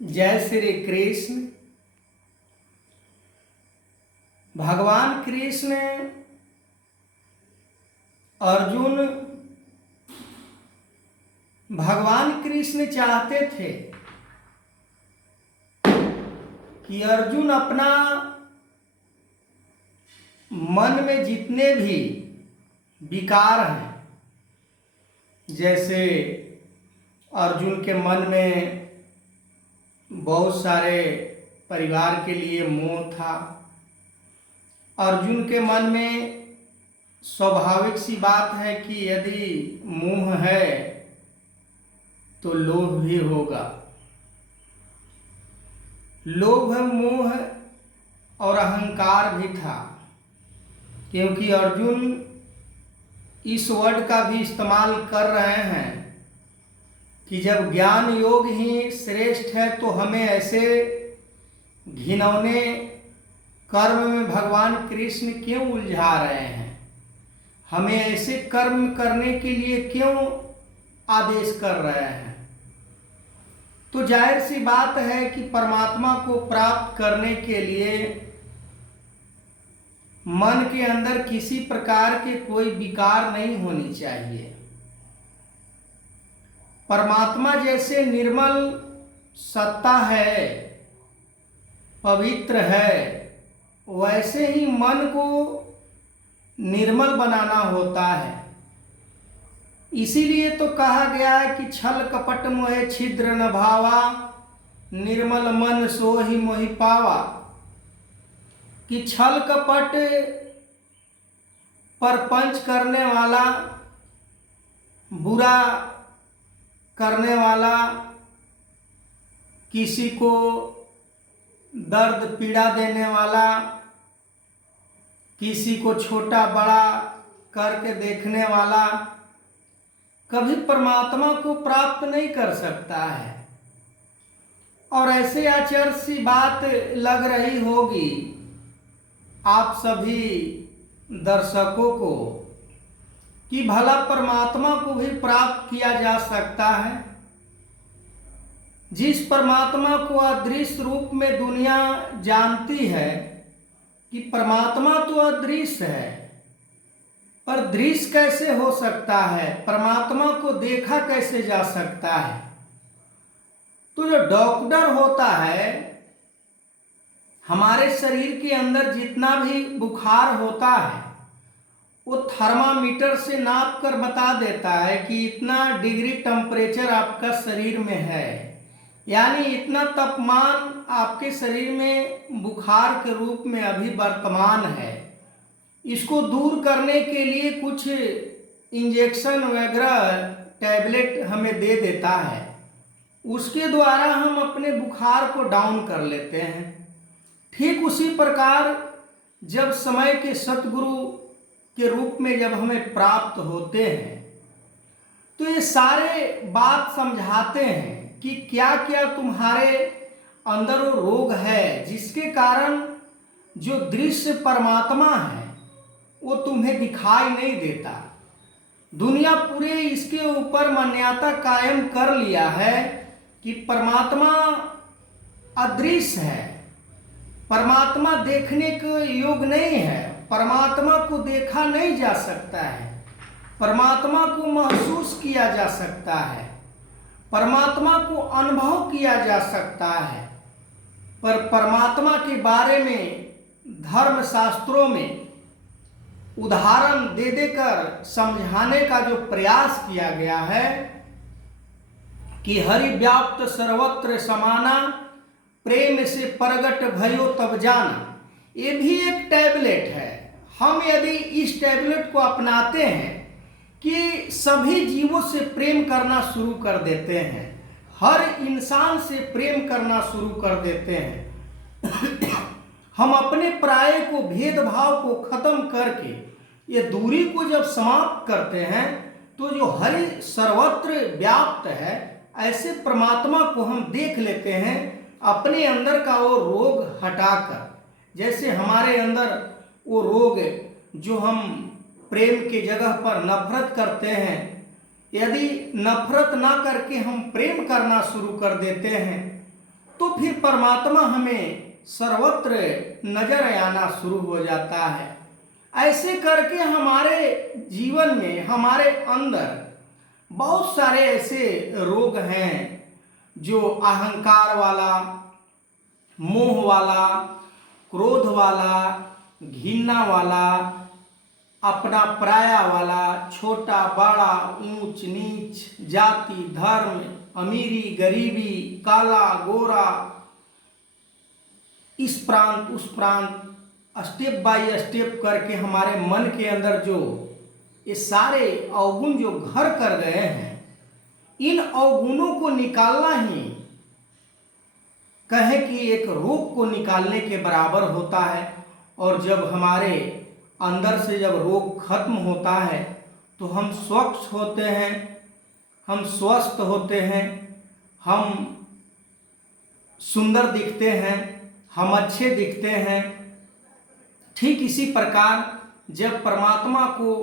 जय श्री कृष्ण। भगवान कृष्ण अर्जुन भगवान कृष्ण चाहते थे कि अर्जुन अपना मन में जितने भी विकार हैं, जैसे अर्जुन के मन में बहुत सारे परिवार के लिए मोह था। अर्जुन के मन में स्वाभाविक सी बात है कि यदि मोह है तो लोभ भी होगा। लोभ, मोह और अहंकार भी था, क्योंकि अर्जुन इस वर्ड का भी इस्तेमाल कर रहे हैं कि जब ज्ञान योग ही श्रेष्ठ है तो हमें ऐसे घिनौने कर्म में भगवान कृष्ण क्यों उलझा रहे हैं, हमें ऐसे कर्म करने के लिए क्यों आदेश कर रहे हैं। तो जाहिर सी बात है कि परमात्मा को प्राप्त करने के लिए मन के अंदर किसी प्रकार के कोई विकार नहीं होनी चाहिए। परमात्मा जैसे निर्मल सत्ता है, पवित्र है, वैसे ही मन को निर्मल बनाना होता है। इसीलिए तो कहा गया है कि छल कपट मोहे छिद्र न भावा, निर्मल मन सोहि मोहि पावा। कि छल कपट, परपंच करने वाला, बुरा करने वाला, किसी को दर्द पीड़ा देने वाला, किसी को छोटा बड़ा करके देखने वाला कभी परमात्मा को प्राप्त नहीं कर सकता है। और ऐसे आश्चर्य सी बात लग रही होगी आप सभी दर्शकों को कि भला परमात्मा को भी प्राप्त किया जा सकता है। जिस परमात्मा को अदृश्य रूप में दुनिया जानती है कि परमात्मा तो अदृश्य है, पर दृश्य कैसे हो सकता है, परमात्मा को देखा कैसे जा सकता है। तो जो डॉक्टर होता है, हमारे शरीर के अंदर जितना भी बुखार होता है वो थर्मामीटर से नाप कर बता देता है कि इतना डिग्री टेम्परेचर आपका शरीर में है, यानी इतना तापमान आपके शरीर में बुखार के रूप में अभी वर्तमान है। इसको दूर करने के लिए कुछ इंजेक्शन वगैरह टैबलेट हमें दे देता है, उसके द्वारा हम अपने बुखार को डाउन कर लेते हैं। ठीक उसी प्रकार जब समय के सतगुरु के रूप में जब हमें प्राप्त होते हैं तो ये सारे बात समझाते हैं कि क्या क्या तुम्हारे अंदर वो रोग है जिसके कारण जो दृश्य परमात्मा है वो तुम्हें दिखाई नहीं देता। दुनिया पूरे इसके ऊपर मान्यता कायम कर लिया है कि परमात्मा अदृश्य है, परमात्मा देखने के योग नहीं है, परमात्मा को देखा नहीं जा सकता है, परमात्मा को महसूस किया जा सकता है, परमात्मा को अनुभव किया जा सकता है। पर परमात्मा के बारे में धर्म शास्त्रों में उदाहरण दे देकर समझाने का जो प्रयास किया गया है कि हरि व्याप्त सर्वत्र समाना, प्रेम से प्रगट भयो तब जाना, ये भी एक टैबलेट है। हम यदि इस टैबलेट को अपनाते हैं कि सभी जीवों से प्रेम करना शुरू कर देते हैं, हर इंसान से प्रेम करना शुरू कर देते हैं हम अपने पराये को, भेदभाव को खत्म करके ये दूरी को जब समाप्त करते हैं तो जो हरि सर्वत्र व्याप्त है ऐसे परमात्मा को हम देख लेते हैं अपने अंदर का वो रोग हटाकर। जैसे हमारे अंदर वो रोग जो हम प्रेम के जगह पर नफरत करते हैं, यदि नफरत ना करके हम प्रेम करना शुरू कर देते हैं तो फिर परमात्मा हमें सर्वत्र नजर आना शुरू हो जाता है। ऐसे करके हमारे जीवन में, हमारे अंदर बहुत सारे ऐसे रोग हैं जो अहंकार वाला, मोह वाला, क्रोध वाला, घृणा वाला, अपना पराया वाला, छोटा बड़ा, ऊंच नीच, जाति धर्म, अमीरी गरीबी, काला गोरा, इस प्रांत उस प्रांत, स्टेप बाय स्टेप करके हमारे मन के अंदर जो ये सारे अवगुण जो घर कर गए हैं, इन अवगुणों को निकालना ही कहे कि एक रोग को निकालने के बराबर होता है। और जब हमारे अंदर से जब रोग खत्म होता है तो हम स्वच्छ होते हैं, हम स्वस्थ होते हैं, हम सुंदर दिखते हैं, हम अच्छे दिखते हैं। ठीक इसी प्रकार जब परमात्मा को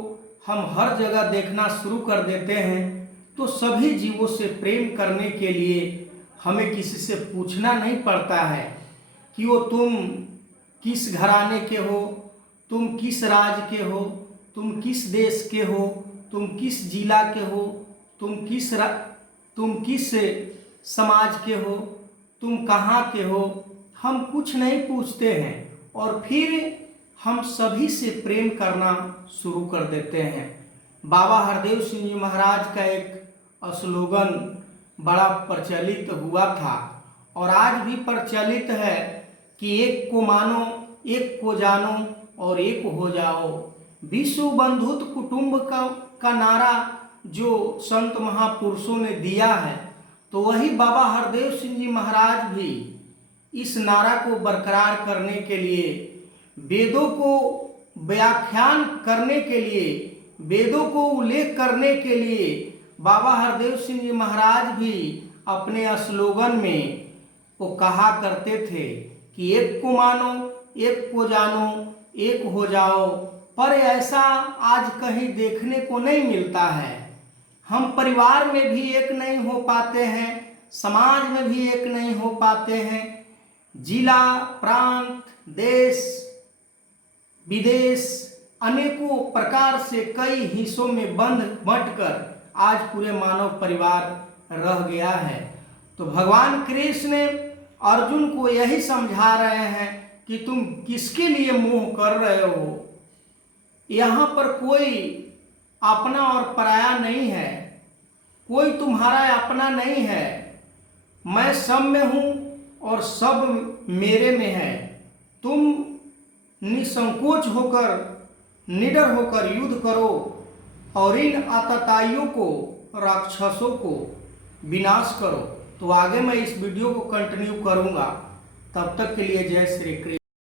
हम हर जगह देखना शुरू कर देते हैं तो सभी जीवों से प्रेम करने के लिए हमें किसी से पूछना नहीं पड़ता है कि वो तुम किस घराने के हो, तुम किस राज्य के हो, तुम किस देश के हो, तुम किस जिला के हो, तुम किस समाज के हो, तुम कहाँ के हो। हम कुछ नहीं पूछते हैं और फिर हम सभी से प्रेम करना शुरू कर देते हैं। बाबा हरदेव सिंह जी महाराज का एक स्लोगन बड़ा प्रचलित हुआ था और आज भी प्रचलित है कि एक को मानो, एक को जानो और एक हो जाओ। विश्व बंधुत्व कुटुंब का नारा जो संत महापुरुषों ने दिया है, तो वही बाबा हरदेव सिंह जी महाराज भी इस नारा को बरकरार करने के लिए, वेदों को व्याख्यान करने के लिए, वेदों को उल्लेख करने के लिए बाबा हरदेव सिंह जी महाराज भी अपने स्लोगन में वो कहा करते थे कि एक को मानो, एक को जानो, एक हो जाओ। पर ऐसा आज कहीं देखने को नहीं मिलता है। हम परिवार में भी एक नहीं हो पाते हैं, समाज में भी एक नहीं हो पाते हैं, जिला, प्रांत, देश, विदेश, अनेकों प्रकार से कई हिस्सों में बंटकर आज पूरे मानव परिवार रह गया है। तो भगवान कृष्ण अर्जुन को यही समझा रहे हैं कि तुम किसके लिए मोह कर रहे हो। यहाँ पर कोई अपना और पराया नहीं है, कोई तुम्हारा अपना नहीं है। मैं सब में हूँ और सब मेरे में है। तुम निसंकोच होकर, निडर होकर युद्ध करो और इन आतताइयों को, राक्षसों को विनाश करो। तो आगे मैं इस वीडियो को कंटिन्यू करूँगा। तब तक के लिए जय श्री कृष्ण।